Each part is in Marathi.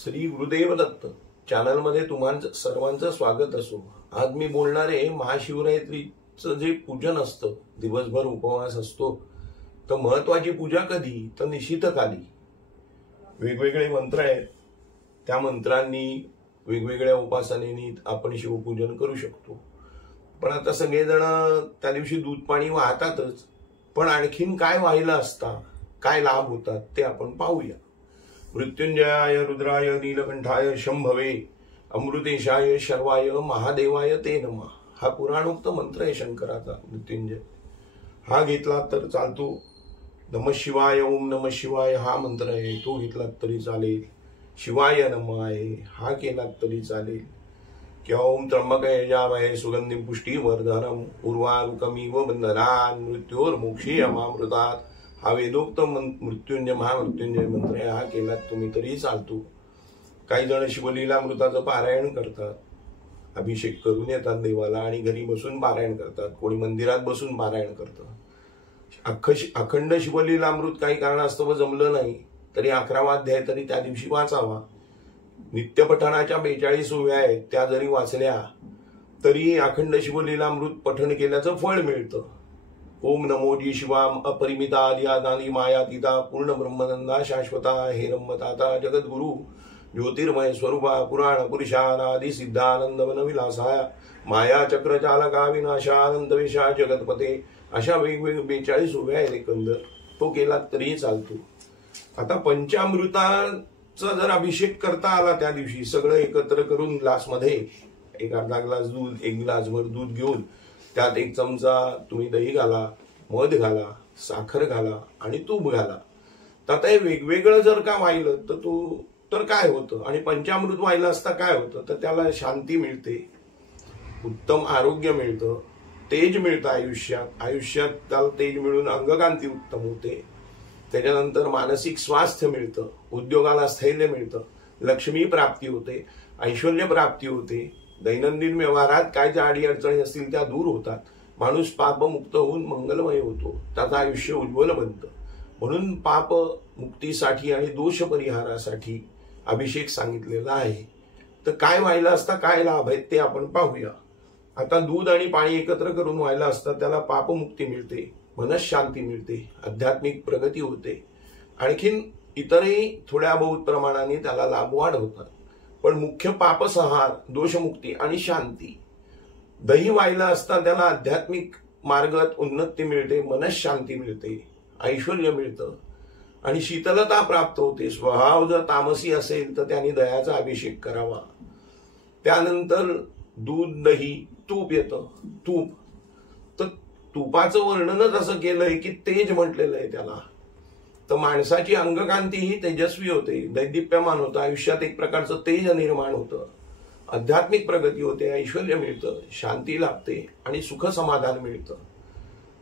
श्री गुरुदेव दत्त चॅनल मध्ये तुम्हाला सर्वांचं स्वागत असो। आज मी बोलणार आहे महाशिवरात्रीचं जे पूजन असतं, दिवसभर उपवास असतो, तर महत्वाची पूजा कधी, तर निशितकाली। वेगवेगळे मंत्र आहेत, त्या मंत्रांनी वेगवेगळ्या उपासनेनी आपण शिवपूजन करू शकतो। पण आता सगळेजण त्या दिवशी दूध पाणी वाहतातच, पण आणखीन काय व्हायला असता, काय लाभ होतात ते आपण पाहूया। मृत्युंजयाय रुद्राय नीलकंठाय शंभवे अमृतेशाय शर्वाय महादेवाय ते नमः हा पुराणोक्त मंत्र आहे शंकराचा। मृत्युंजय हा घेतला तर चालतो। नमः शिवाय ओम नमः शिवाय हा मंत्र आहे, तो घेतला तरी चालेल। शिवाय नमः आहे हा केला तरी चालेल। किंवा ओम त्र्यंबकाय यजामहे सुगंधिं पुष्टिवर्धनम् उर्वारुकमिव बन्धनान् मृत्योर्मोक्षी अमामृतात् हा वेदोक्त मृत्युंजय महामृत्युंजय मंत्र आहे, हा केला तुम्ही तरी चालतो। काही जण शिवलीलामृताचं पारायण करतात, अभिषेक करून येतात देवाला आणि घरी बसून पारायण करतात, कोणी मंदिरात बसून पारायण करतं। अखंड शिवलीलामृत काही कारणास्तव जमलं नाही तरी 11वा अध्याय तरी त्या दिवशी वाचावा। नित्यपठणाच्या 42 ओव्या आहेत, त्या जरी वाचल्या तरी अखंड शिवलीलामृत पठण केल्याचं फळ मिळतं। ओम नमो जी शिवाम अपरिमिता आदियादानी मायातीता पूर्ण ब्रह्मनंदा शाश्वता हेरंबताता जगद्गुरु ज्योतिर्मय स्वरूपा पुराण पुरुषानादि सिद्धानंद वनविलासाय माया चक्र चालका विनाशानंद विशा जगतपते अशा वेगवेगळे 42 ओव्या आहेत एकंदर, तो केला तरी चालतो। आता पंचामृताचा जर अभिषेक करता आला त्या दिवशी सगळं एकत्र करून ग्लासमध्ये एक अर्धा ग्लास दूध, एक ग्लासभर दूध घेऊन त्यात एक चमचा तुम्ही दही घाला, मध घाला, साखर घाला आणि तूप घाला। तर आता हे वेगवेगळं जर का वाहिलं तर काय होतं, आणि पंचामृत वाहिलं असता काय होतं, तर त्याला शांती मिळते, उत्तम आरोग्य मिळतं, तेज मिळतं आयुष्यात त्याला तेज मिळून अंगकांती उत्तम होते। त्याच्यानंतर मानसिक स्वास्थ्य मिळतं, उद्योगाला स्थैर्य मिळतं, लक्ष्मी प्राप्ती होते, ऐश्वर्य प्राप्ती होते, दैनंदिन व्यवहारात काय ज्या अडी अडचणी असतील त्या दूर होतात, माणूस पापमुक्त होऊन मंगलमय होतो, त्याचं आयुष्य उज्ज्वल बनतं। म्हणून पाप मुक्तीसाठी आणि दोष परिहारासाठी अभिषेक सांगितलेला आहे। तर काय व्हायला असता, काय लाभ आहेत ते आपण पाहूया। आता दूध आणि पाणी एकत्र करून व्हायला असता त्याला पापमुक्ती मिळते, मनशांती मिळते, आध्यात्मिक प्रगती होते, आणखीन इतरही थोड्या बहुत प्रमाणाने त्याला लाभ वाढ होतात। पण मुख्य पापसंहार, दोषमुक्ती आणि शांती। दही व्हायला असता त्याला आध्यात्मिक मार्गात उन्नती मिळते, मनशांती मिळते, ऐश्वर्य मिळतं आणि शीतलता प्राप्त होते। स्वभाव जर तामसी असेल तर त्याने दह्याचा अभिषेक करावा। त्यानंतर दूध, दही, तूप येतं। तूप तर तुपाचं वर्णनच असं केलंय की तेज म्हटलेलं आहे त्याला। तर माणसाची अंगकांती ही तेजस्वी होते, दैदिप्यमान होतं, आयुष्यात एक प्रकारचं तेज निर्माण होतं, आध्यात्मिक प्रगती होते, ऐश्वर्य मिळतं, शांती लाभते आणि सुख समाधान मिळतं।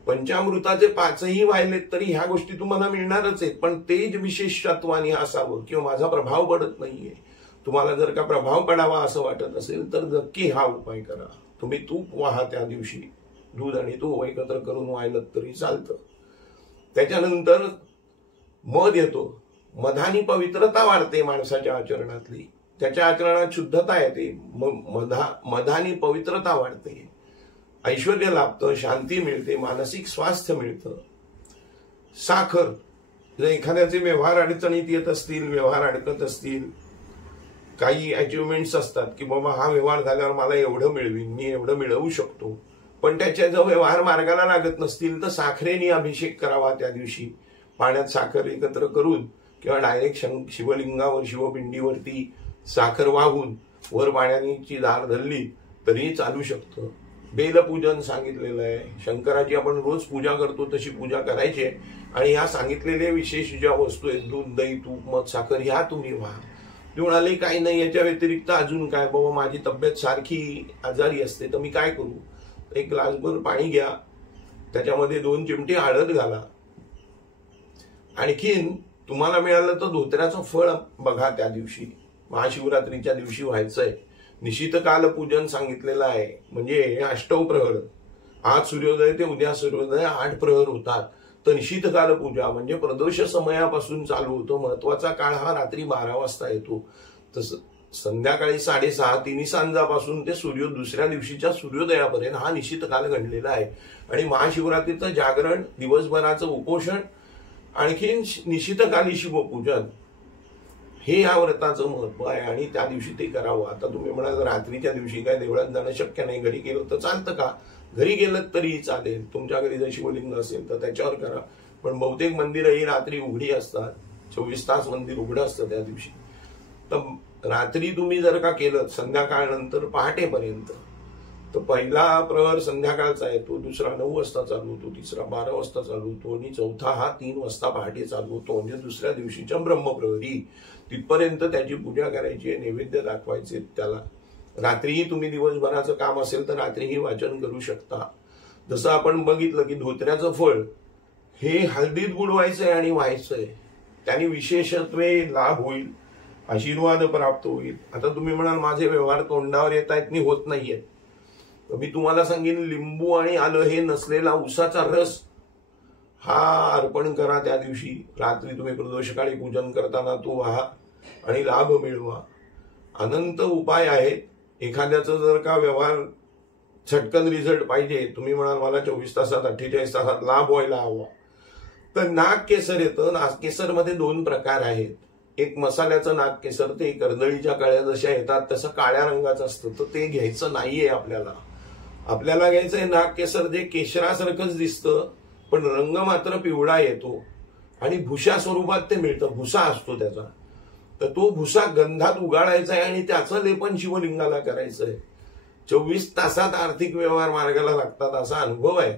पंचामृताचे 5ही वाहिलेत तरी ह्या गोष्टी तुम्हाला मिळणारच आहेत, पण तेज विशेष तत्वाने असावं किंवा माझा प्रभाव पडत नाहीये, तुम्हाला जर का प्रभाव पडावा असं वाटत असेल तर नक्की हा उपाय करा। तुम्ही तूप वाहा त्या दिवशी, दूध आणि तूप एकत्र करून वाहिलं तरी चालतं। त्याच्यानंतर मध येतो, मधानी पवित्रता वाढते माणसाच्या आचरणातली, त्याच्या आचरणात शुद्धता येते, मधानी पवित्रता वाढते, ऐश्वर्य लाभतं, शांती मिळते, मानसिक स्वास्थ्य मिळतं। साखर जर एखाद्याचे व्यवहार अडचणीत येत असतील, व्यवहार अडकत असतील, काही अचिव्हमेंट्स असतात की बाबा हा व्यवहार झाल्यावर मला एवढं मिळवीन, मी एवढं मिळवू शकतो, पण त्याच्या जर व्यवहार मार्गाला लागत नसतील तर साखरेने अभिषेक करावा त्या दिवशी। पाण्यात साखर एकत्र करून किंवा डायरेक्ट शिवलिंगावर, शिवपिंडीवरती साखर वाहून वर पाण्याची धार धरली तरी चालू शकतं। बेलपूजन सांगितलेलं आहे, शंकराची आपण रोज पूजा करतो तशी पूजा करायची आहे आणि ह्या सांगितलेल्या विशेष ज्या वस्तू आहेत, दूध, दही, तूप, मध, साखर, ह्या तुम्ही व्हा। म्हणाले काही नाही याच्या व्यतिरिक्त अजून काय, बाबा माझी तब्येत सारखी आजारी असते तर मी काय करू, एक ग्लासभर पाणी घ्या, त्याच्यामध्ये 2 चिमटे हळद घाला, आणखीन तुम्हाला मिळालं तर धोत्र्याचं फळ बघा त्या दिवशी, महाशिवरात्रीच्या दिवशी व्हायचंय। निशितकाल पूजन सांगितलेलं आहे, म्हणजे 8 प्रहर, आज सूर्योदय ते उद्या सूर्योदय 8 प्रहर होतात। तर निशितकाल पूजा म्हणजे प्रदोष समयापासून चालू होतो, महत्वाचा काळ हा रात्री 12 वाजता येतो। तसं संध्याकाळी 6:30 तिन्ही सांजापासून ते दुसऱ्या दिवशीच्या सूर्योदयापर्यंत हा निश्चित काल घडलेला आहे. आणि महाशिवरात्रीचं जागरण, दिवसभराचं उपोषण, आणखीन निशितकाली शिवपूजन हे या व्रताचं महत्व आहे आणि त्या दिवशी ते करावं. आता तुम्ही म्हणाल रात्रीच्या दिवशी काय देवळात जाणं शक्य नाही, घरी केलं तर चालतं का? घरी गेलं तरीही चालेल. तुमच्या घरी जर शिवलिंग असेल तर त्याच्यावर करा. पण बहुतेक मंदिरही रात्री उघडी असतात, 24 तास मंदिर उघडं असतं त्या दिवशी. तर रात्री तुम्ही जर का केलं संध्याकाळ नंतर पहाटेपर्यंत, तर पहिला प्रहर संध्याकाळचा येतो, दुसरा 9 वाजता चालू होतो, तिसरा 12 वाजता चालू होतो आणि चौथा हा 3 वाजता पहाटे चालू होतो. म्हणजे दुसऱ्या दिवशीच्या ब्रह्मप्रहरी तिथपर्यंत त्याची पूजा करायची, नैवेद्य दाखवायचे त्याला. रात्रीही तुम्ही दिवसभराचं काम असेल तर रात्रीही वाचन करू शकता. जसं आपण बघितलं की धोत्र्याचं फळ हे हळदीत बुडवायचंय आणि व्हायचंय, त्याने विशेषत्वे लाभ होईल, आशीर्वाद प्राप्त होईल. आता तुम्ही म्हणाल माझे व्यवहार तोंडावर येत आहेत आणि होत नाहीयेत, तर मी तुम्हाला सांगेन लिंबू आणि आलं हे नसलेला उसाचा रस हा अर्पण करा. त्या दिवशी रात्री तुम्ही प्रदोषकाळी पूजन करताना तो व्हा आणि लाभ मिळवा. अनंत उपाय आहेत. एखाद्याचं जर का व्यवहार झटकन रिझल्ट पाहिजे, तुम्ही म्हणाल मला 24 तासात 48 तासात लाभ व्हायला हवा, तर नागकेसर येतं. नागकेसरमध्ये 2 प्रकार आहेत. एक मसाल्याचं नागकेसर, ते कर्दळीच्या कळ्या जशा येतात तसं काळ्या रंगाचं असतं, तर ते घ्यायचं नाहीये आपल्याला. आपल्याला घ्यायचंय नागकेसर, जे केशरासारखंच दिसतं पण रंग मात्र पिवळा येतो आणि भुसा स्वरूपात ते मिळतं, भुसा असतो त्याचा. तर तो भुसा गंधात उगाळायचा आहे आणि त्याचं लेपन शिवलिंगाला करायचंय. 24 तासात आर्थिक व्यवहार मार्गाला लागतात असा अनुभव आहे.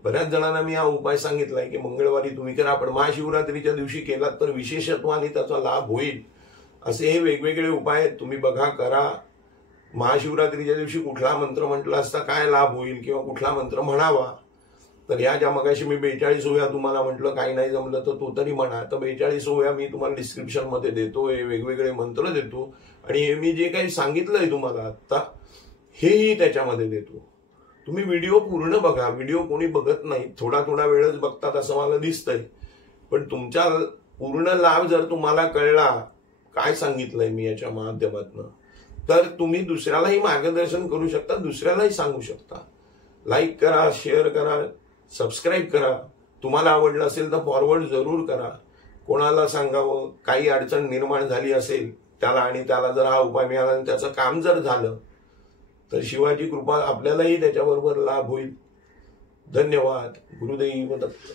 बऱ्याच जणांना मी हा उपाय सांगितलाय की मंगळवारी तुम्ही करा, पण महाशिवरात्रीच्या दिवशी केलात तर विशेषत्वाने त्याचा लाभ होईल. असे हे वेगवेगळे उपाय तुम्ही बघा, करा. महाशिवरात्रीच्या दिवशी कुठला मंत्र म्हटला असता काय लाभ होईल किंवा कुठला मंत्र म्हणावा, तर ह्या ज्या मगाशी मी 42व्या तुम्हाला म्हटलं, काही नाही जमलं तर तो तरी म्हणा. तर 42व्या मी तुम्हाला डिस्क्रिप्शन मध्ये देतो, हे वेगवेगळे मंत्र देतो आणि हे मी जे काही सांगितलंय तुम्हाला आता हेही त्याच्यामध्ये देतो. तुम्ही व्हिडिओ पूर्ण बघा. व्हिडिओ कोणी बघत नाही, थोडा थोडा वेळच बघतात असं मला दिसतंय. पण तुमच्या पूर्ण लाभ जर तुम्हाला कळला काय सांगितलंय मी याच्या माध्यमातून, तर तुम्ही दुसऱ्यालाही मार्गदर्शन करू शकता, दुसऱ्यालाही सांगू शकता. लाईक करा, शेअर करा, सबस्क्राईब करा. तुम्हाला आवडलं असेल तर फॉरवर्ड जरूर करा. कोणाला सांगावं, काही अडचण निर्माण झाली असेल त्याला आणि त्याला जर हा उपाय मिळाला आणि त्याचं काम जर झालं तर शिवाची कृपा आपल्यालाही त्याच्याबरोबर लाभ होईल. धन्यवाद. गुरुदैव दत्त.